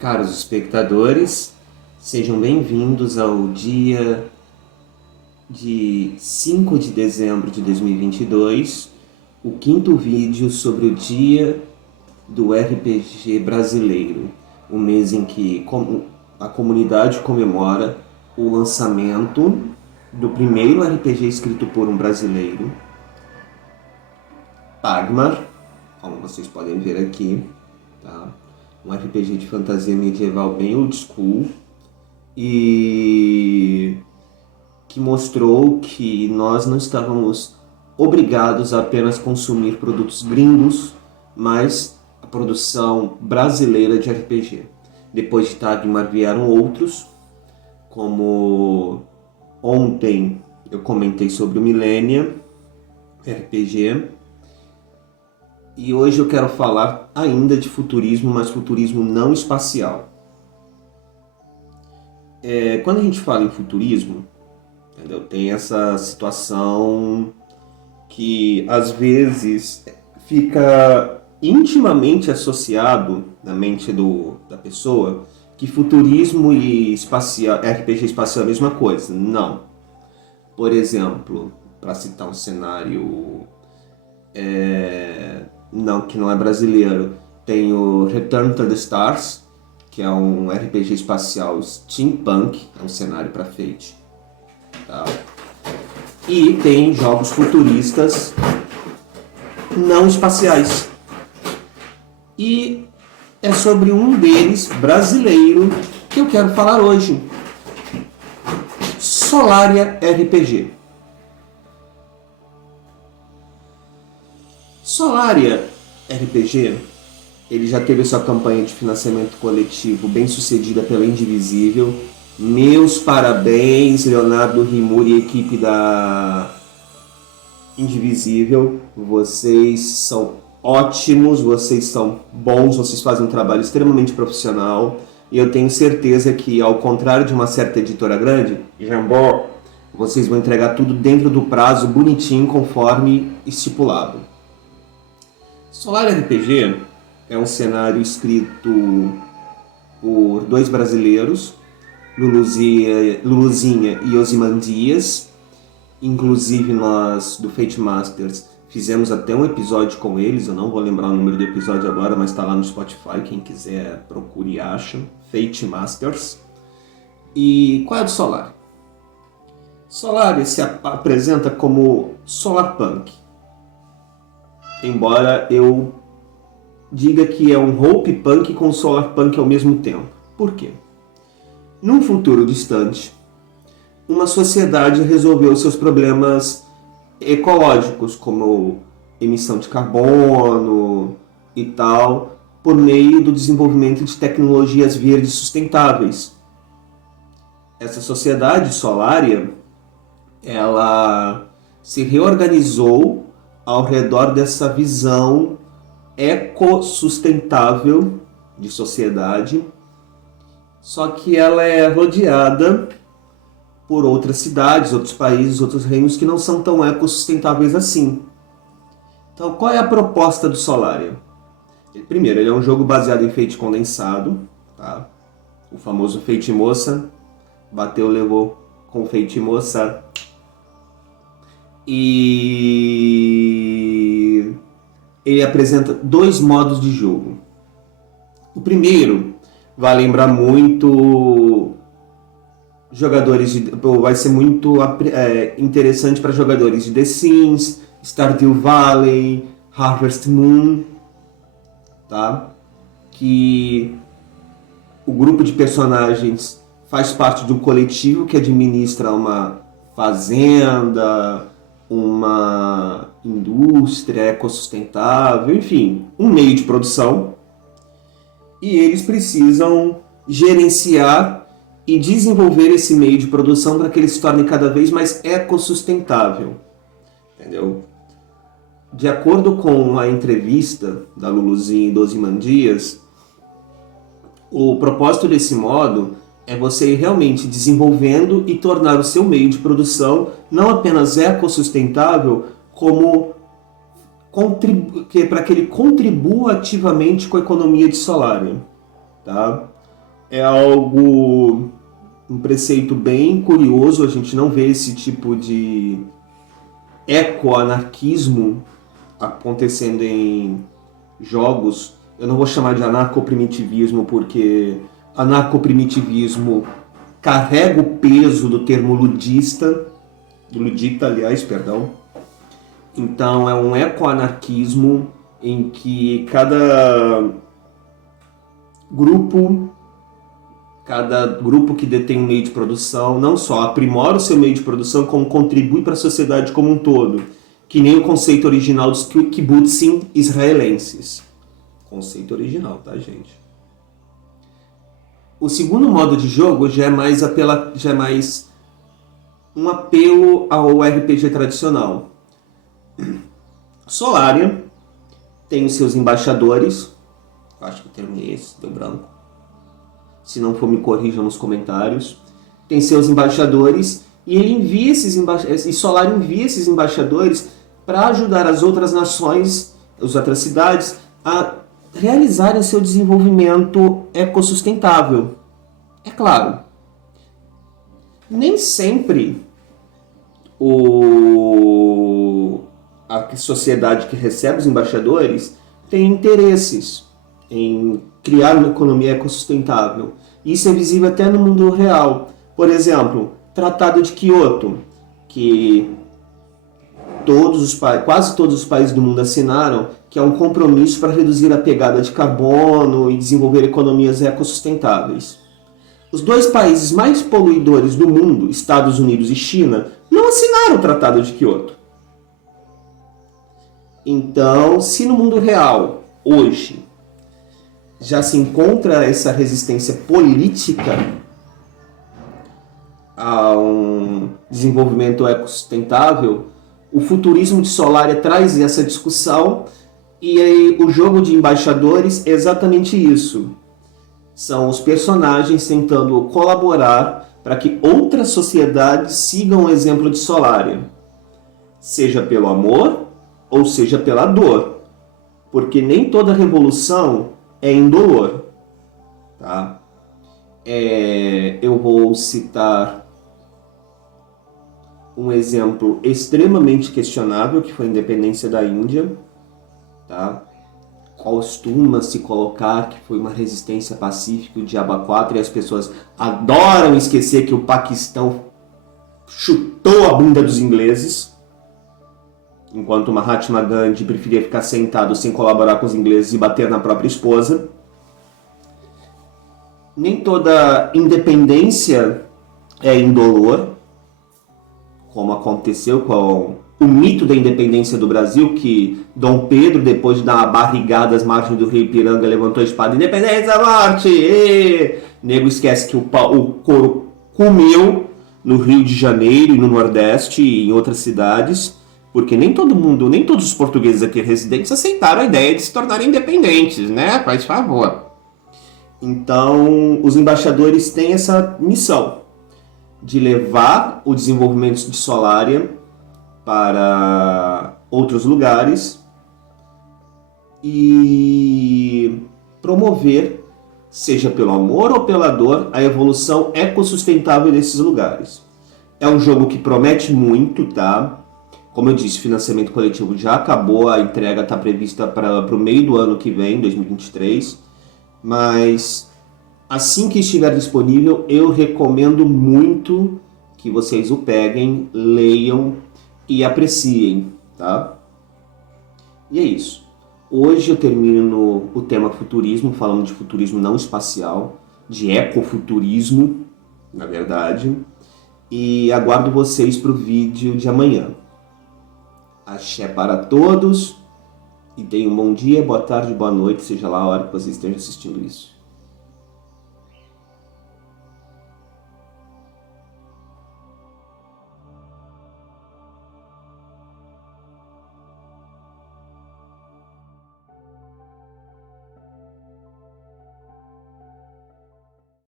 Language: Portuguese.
Caros espectadores, sejam bem-vindos ao dia de 5 de dezembro de 2022, o quinto vídeo sobre o dia do RPG brasileiro, o mês em que a comunidade comemora o lançamento do primeiro RPG escrito por um brasileiro, Pagmar, como vocês podem ver aqui, tá? Um RPG de fantasia medieval bem old school e que mostrou que nós não estávamos obrigados a apenas consumir produtos gringos, mas a produção brasileira de RPG. Depois de Tagmar vieram outros, como ontem eu comentei sobre o Millennia RPG, e hoje eu quero falar ainda de futurismo, mas futurismo não espacial. Quando a gente fala em futurismo, entendeu? Tem essa situação que às vezes fica intimamente associado na mente da pessoa que futurismo e RPG espacial é a mesma coisa. Não. Por exemplo, para citar um cenário que não é brasileiro, tem o Return to the Stars, que é um RPG espacial steampunk, é um cenário para Fate. Tá? E tem jogos futuristas não espaciais. E é sobre um deles, brasileiro, que eu quero falar hoje. Solaria RPG. Solaria RPG, ele já teve sua campanha de financiamento coletivo bem sucedida pela Indivisível. Meus parabéns, Leonardo Rimuri e equipe da Indivisível. Vocês são ótimos, vocês são bons, vocês fazem um trabalho extremamente profissional. E eu tenho certeza que, ao contrário de uma certa editora grande, Jambô, vocês vão entregar tudo dentro do prazo, bonitinho, conforme estipulado. Solaria RPG é um cenário escrito por dois brasileiros, Luluzinha e Ozymandias. Inclusive nós do Fate Masters fizemos até um episódio com eles, eu não vou lembrar o número do episódio agora, mas está lá no Spotify, quem quiser procure e acha, Fate Masters. E qual é do Solaria? Solaria se apresenta como Solarpunk. Embora eu diga que é um hope punk com solarpunk ao mesmo tempo. Por quê? Num futuro distante, uma sociedade resolveu seus problemas ecológicos, como emissão de carbono e tal, por meio do desenvolvimento de tecnologias verdes sustentáveis. Essa sociedade Solaria, ela se reorganizou ao redor dessa visão ecossustentável de sociedade, só que ela é rodeada por outras cidades, outros países, outros reinos que não são tão ecossustentáveis assim. Então, qual é a proposta do Solaria? Primeiro, ele é um jogo baseado em Fate condensado, tá? O famoso Fate Moça, bateu, levou com Fate Moça. E ele apresenta dois modos de jogo. O primeiro vai lembrar muito vai ser muito interessante para jogadores de The Sims, Stardew Valley, Harvest Moon, tá? Que o grupo de personagens faz parte de um coletivo que administra uma fazenda, uma indústria ecossustentável, enfim, um meio de produção, e eles precisam gerenciar e desenvolver esse meio de produção para que ele se torne cada vez mais ecossustentável, entendeu? De acordo com a entrevista da Luluzinha e do Ozymandias, o propósito desse modo é você ir realmente desenvolvendo e tornar o seu meio de produção não apenas ecossustentável, como para que ele contribua ativamente com a economia de Solaria, tá? é algo, um preceito bem curioso. A gente não vê esse tipo de ecoanarquismo acontecendo em jogos. Eu não vou chamar de anarcoprimitivismo, porque anarcoprimitivismo carrega o peso do termo ludista, ludita, aliás, perdão. Então é um ecoanarquismo em que cada grupo que detém um meio de produção não só aprimora o seu meio de produção, como contribui para a sociedade como um todo, que nem o conceito original dos kibbutzim israelenses. Conceito original, tá, gente? O segundo modo de jogo já é mais um apelo ao RPG tradicional. Solaria tem os seus embaixadores. Acho que o termo é esse, deu branco. Se não for, me corrijam nos comentários. Tem seus embaixadores e ele envia e Solaria envia esses embaixadores para ajudar as outras nações, as outras cidades, a realizarem seu desenvolvimento ecossustentável. É claro, nem sempre a sociedade que recebe os embaixadores tem interesses em criar uma economia ecossustentável. Isso é visível até no mundo real. Por exemplo, Tratado de Kyoto, que quase todos os países do mundo assinaram, que é um compromisso para reduzir a pegada de carbono e desenvolver economias ecossustentáveis. Os dois países mais poluidores do mundo, Estados Unidos e China, não assinaram o Tratado de Kyoto. Então, se no mundo real, hoje, já se encontra essa resistência política a um desenvolvimento ecossustentável, o futurismo de Solaria traz essa discussão, e aí o jogo de embaixadores é exatamente isso. São os personagens tentando colaborar para que outras sociedades sigam o exemplo de Solaria, seja pelo amor ou seja pela dor, porque nem toda revolução é indolor. Tá? Eu vou citar um exemplo extremamente questionável, que foi a independência da Índia. Tá? Costuma se colocar que foi uma resistência pacífica, o diabo 4, e as pessoas adoram esquecer que o Paquistão chutou a bunda dos ingleses, enquanto Mahatma Gandhi preferia ficar sentado sem colaborar com os ingleses e bater na própria esposa. Nem toda independência é indolor, como aconteceu com o mito da independência do Brasil, que Dom Pedro, depois de dar uma barrigada às margens do rio Ipiranga, levantou a espada: independência à morte! E... Nego esquece que o couro comeu no Rio de Janeiro e no Nordeste e em outras cidades, porque nem todos os portugueses aqui residentes aceitaram a ideia de se tornarem independentes, né? Faz favor. Então, os embaixadores têm essa missão de levar o desenvolvimento de Solaria para outros lugares e promover, seja pelo amor ou pela dor, a evolução ecossustentável desses lugares. É um jogo que promete muito, tá? Como eu disse, o financiamento coletivo já acabou, a entrega está prevista para o meio do ano que vem, 2023, mas assim que estiver disponível, eu recomendo muito que vocês o peguem, leiam e apreciem, tá? E é isso. Hoje eu termino o tema futurismo, falando de futurismo não espacial, de ecofuturismo, na verdade, e aguardo vocês para o vídeo de amanhã. Axé para todos e tenham um bom dia, boa tarde, boa noite, seja lá a hora que vocês estejam assistindo isso.